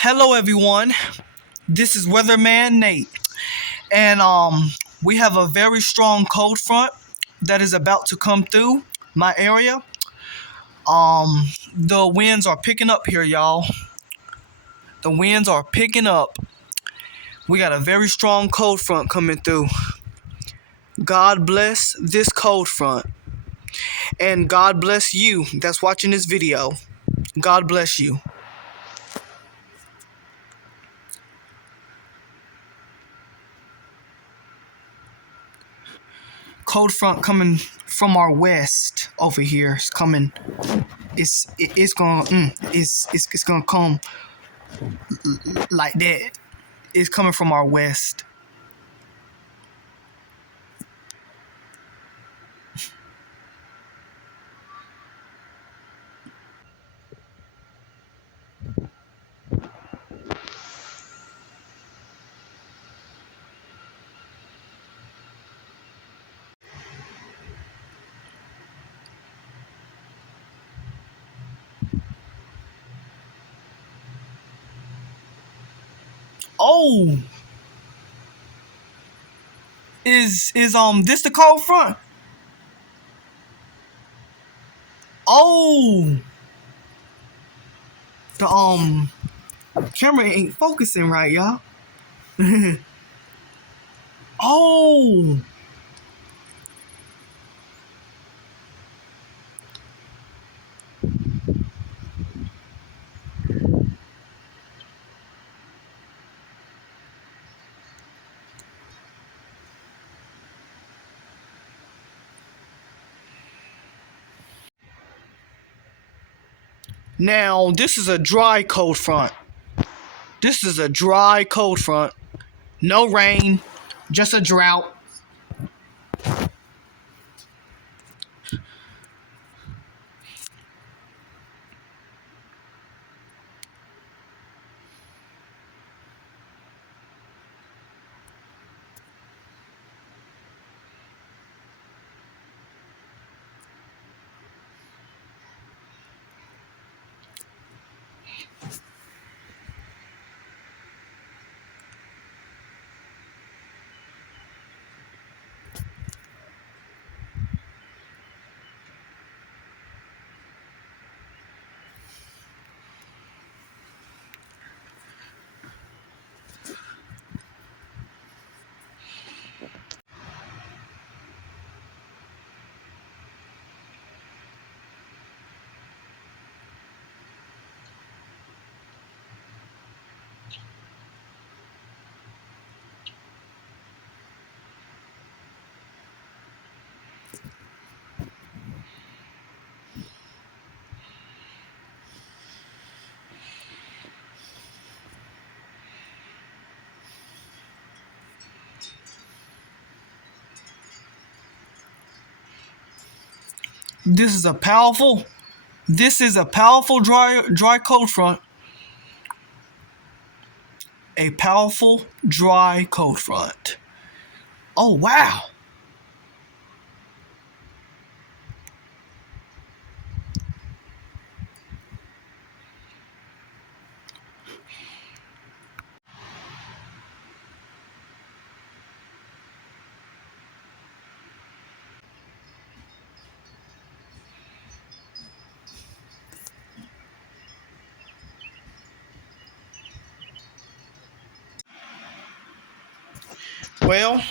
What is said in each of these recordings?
Hello everyone. This is Weatherman Nate. And we have a very strong cold front that is about to come through my area. The winds are picking up here, y'all. The winds are picking up. We got a very strong cold front coming through. God bless this cold front. And God bless you that's watching this video. God bless you. Cold front coming from our west over here. It's coming. It's gonna come like that. It's coming from our west. Oh, is this the cold front? Oh, the camera ain't focusing right, y'all. Oh, now this is a dry cold front. This is a dry cold front. No rain, just a drought. This is a powerful. This is a powerful dry cold front. A powerful dry cold front. Oh wow. Well,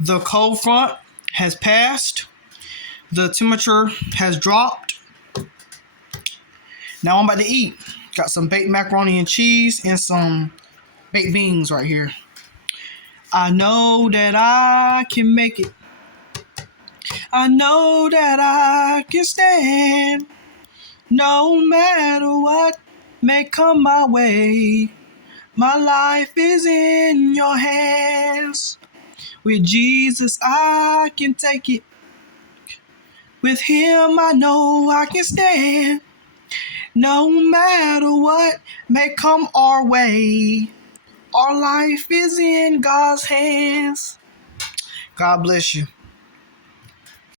the cold front has passed. The temperature has dropped. Now I'm about to eat. Got some baked macaroni and cheese and some baked beans right here. I know that I can make it. I know that I can stand. No matter what may come my way. My life is in your hands. With Jesus, I can take it. With him, I know I can stand. No matter what may come our way, our life is in God's hands. God bless you.